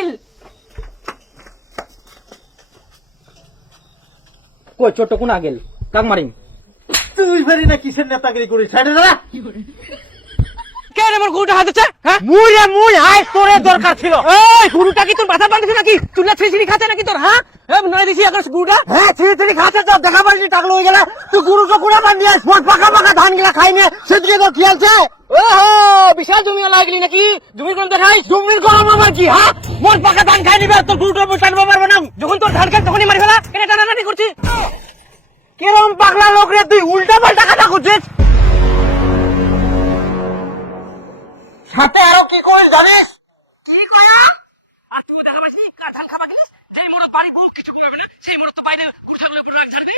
মিছিল। কই ছোট কোন আগেল কাক মারিম তুই ভারি না কিসের নেতাগিরি করিস সাইডে দাঁড়া। কে রে মোর গুরুটা হাতেছে? হ্যাঁ মুই আয় তোরে দরকার ছিল। এই গুরুটা কি তোর মাথা বাঁধছে নাকি? তুই না ছিড়ি খাচ্ছে নাকি তোর? হ্যাঁ নয় দিছি এখন গুরুটা। হ্যাঁ ছিড়ি খাচ্ছে তো দেখা পাইনি টাকলো হয়ে গেলে তুই গুরু তো গুড়া বান দিয়ে মোর পাকা পাকা ধান গিলা খাই নিয়ে সেদিকে তো খেলছে। ওহো বিশাল জমি লাগলি নাকি? জমির কোন দেখাই? জমির গরম আমার কি? হ্যাঁ মোর পাকা ধান খাই নিবে তোর গুরুটা টানবো পারবো না। যখন তোর ধান খাই তখনই মারি ফেলা। কেন টানাটানি করছিস? কিরম পাগলা লোক রে তুই, উল্টা পাল্টা কথা করছিস। সাথে আরো কি করিস জানিস? কি কয়া? আর তুই দেখা পাইছিস কার ধান খাবা গেলিস? যেই মোড় বাড়ি বউ কিছু করবে না, সেই মোড় তো বাইরে গুড় ছাগলের উপর রাখ ছাড়বি।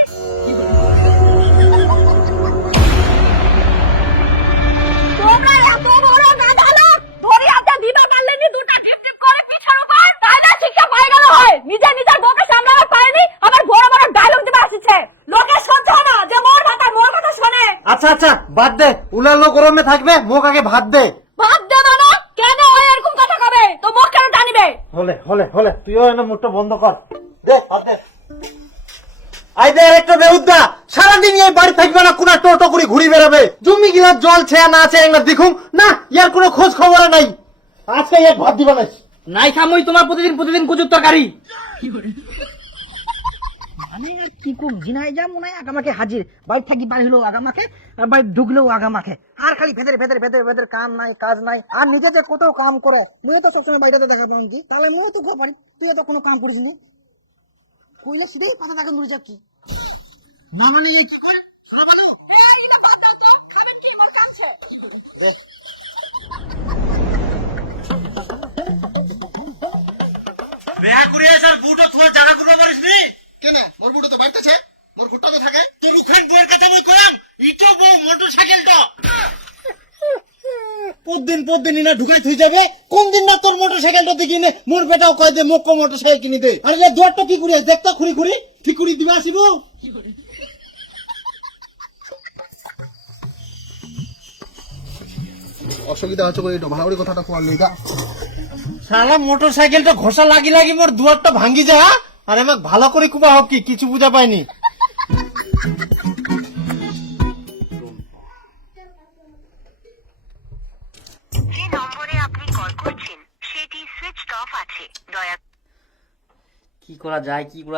তোমরা এত বড় গাধালো ধরে হাতে দিবা পারলেনি, দুটো টিপ টিপ করে পিছার উপর তাহলে শিক্ষা পাই গেল হয়। নিজে বউকে সামলাতে পারেনি, আবার বড় বড় ডায়লগ দিতে আসছে। লোকে সহ্য হয় না যে মোর কথা শোনে। আচ্ছা বাদ দে, উলালো গরমে থাকবে, মোক আগে ভাত দে। ভাত দেবে না কেন? হয় এরকম কথা কবে তো মুখ কেন টানিবে? হলে তুইও এনে মুখটা বন্ধ কর, দে ভাত দে। আই দে একটা বেউদ্দা, সারাদিন এই বাড়ি থাকবে না, কোনা টোটো করে ঘুরি বেড়াবে। জমি গিলা জল ছেয়া না আছে একবার দেখুন না, ইয়ার কোনো খোঁজ খবর নাই। আজকে এক ভাত দিবা না। নাই খামই তোমার প্রতিদিন কচুর তরকারি। মানে আর কি কম জিনাই যা মনে হয় আগামাকে হাজির, বাড়ি থাকি বাড়ি হলেও আগামাকে, আর বাড়ি ঢুকলেও আগামাকে, আর খালি ভেতরে কাম নাই কাজ নাই। আর নিজে যে কত কাম করে, মুই তো সবসময় বাইরে দেখা পাও কি, তাহলে মুই তো ঘর বাড়ি, তুই তো কোনো কাম করিস নি, কইলে শুধু পাতা দেখা দূরে যাচ্ছি না। মানে এই কি করে বেহা করে এসে বুটো তোর জায়গা করতে পারিস নি কেন? মোর বুড়ো তো বাড়তেছে, মোর খুঁটটা তো থাকে। তোর উখান বইয়ের কথা মই করাম, ইটো বউ মোটর সাইকেল তো পরদিন না ঢুকাই থই যাবে। কোন দিন না তোর মোটর সাইকেলটা দেখি নে মোর বেটাও কয় দে মোক মোটর সাইকেল কিনে দে। আরে এ দুয়ারটা কি করিস দেখতো, খুরি ঠিক করে দিবা আসিব। অসুবিধা হচ্ছে করে ভালো করে কথাটা কোয়াল লইগা। সারা মোটর সাইকেলটা ঘষা লাগি মোর দুয়ারটা ভাঙ্গি যা। আর আমাক ভালো করে কুবা হোক কি কিছু বুঝা পাইনি। যে নম্বরে আপনি কল করছেন সেটি সুইচড অফ আছে, দয়া কি করা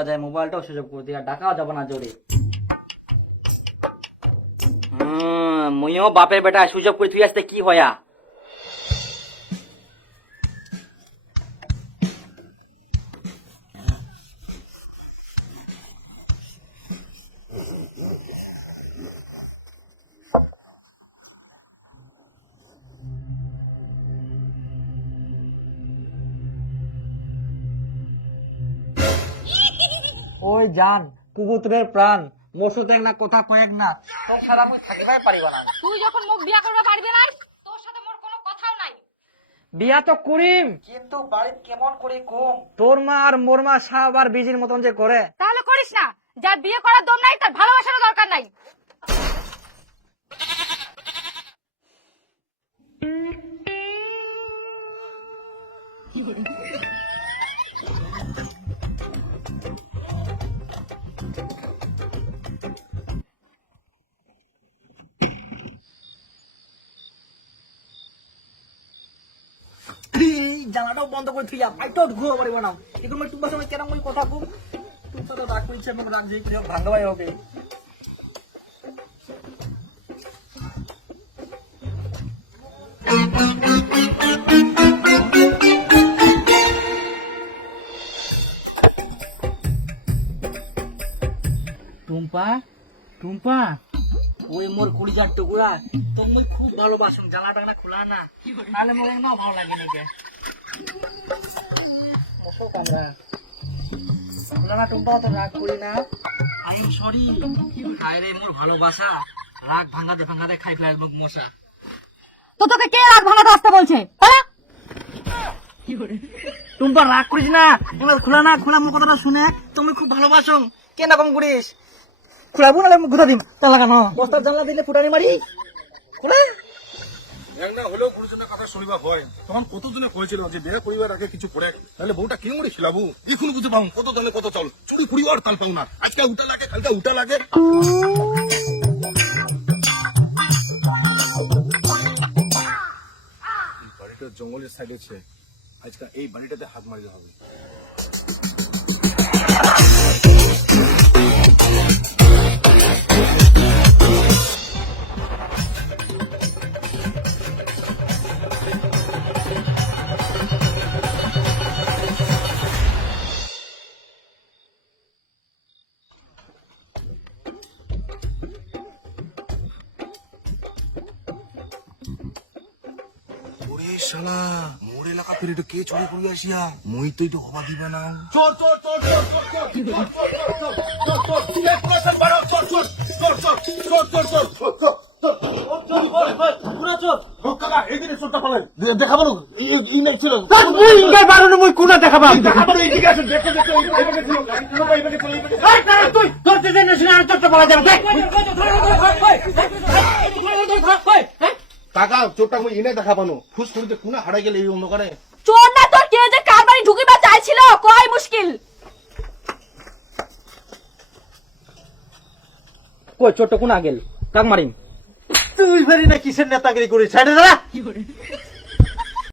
যায় মোবাইলটাও সুযোগ করে দিয়ে ডাকাও যাবে না জোরে। মইও বাপের বেটা সুযোগ করে তুই আসতে কি হয়া। ওই জান কুকুরের প্রাণ, মসু দেখ না কথা কয়েক না, তোর সারা মুই থাকিবাই পারিব না। তুই যখন মুখ বিয়া করবে পারবি না, তোর সাথে মোর কোনো কথাও নাই। বিয়া তো করিম, কিন্তু বাড়িতে কেমন করে কম, তোর মা আর মোর মা সাবার বিজির মতন যে করে। তাহলে করিস না, যার বিয়ে করার দম নাই তার ভালোবাসারও দরকার নাই। জানাটাও বন্ধ করে থুইয়া পাইটাও ঘুরো পারিব না। এখন মই তোমার সঙ্গে কেন মই কথা কম, তুমি তো রাগ করিছে এবং রাগ যেই করে ভাঙবাই হবে। টুম্পা ওই মোর কুড়িজার টুকুরা তো মই খুব ভালোবাসুন, জ্বালা টালা খোলা না, তাহলে মোর না ভালো লাগে নাকি মশো কামড়া খোলা না। টুম্পা তো রাগ করি না, আই সরি। আরে মোর ভালোবাসা রাগ ভাঙাতে খাই ফেলার মুখ মশা। তো তোকে কে রাগ ভাঙাতে আসতে বলছে? টুম্পা রাগ করিস না, এবার খোলা মোর কথাটা শুনে, তুমি খুব ভালোবাসো কেন কম করিস, খোলাবো নাহলে গুঁতা দিম তা লাগানো বস্তার জানলা দিলে ফুটানি মারি খোলা। এক না হলেও গুরুজনের কথা শুনিবা হয় তখন কতজনে কয়েছিল যে বিয়ে পরিবার আগে কিছু করে তাহলে বউটা কেউ করে খিলাবো এখন বুঝে পাও কত দলে কত চাল চুরি পরিবার তাল পাও না আজকে উঠা লাগে কালকে উঠা লাগে এই বাড়িটা জঙ্গলের সাইডে আছে আজকে এই বাড়িটাতে হাত মারিতে হবে ওরে শালা মোর এলাকা ফের এটা কে চুরি করে আসিয়া মই তো এটা হবা দিবা না চোর চোর চোর চোর চোর চোর চোর কাকা চোরটা মই এনে দেখা পানো ফুসফুরিতে কোনা হারাই গেলে এই অন্ধকারে চোর না তোর কে যে কার বাড়ি ঢুকিবা চাইছিল কয় মুশকিল। কই ছোট কোন আগেল কাক মারিম তুই ফেরি না কিসের নেতাগিরি করিস সাইডে দাঁড়া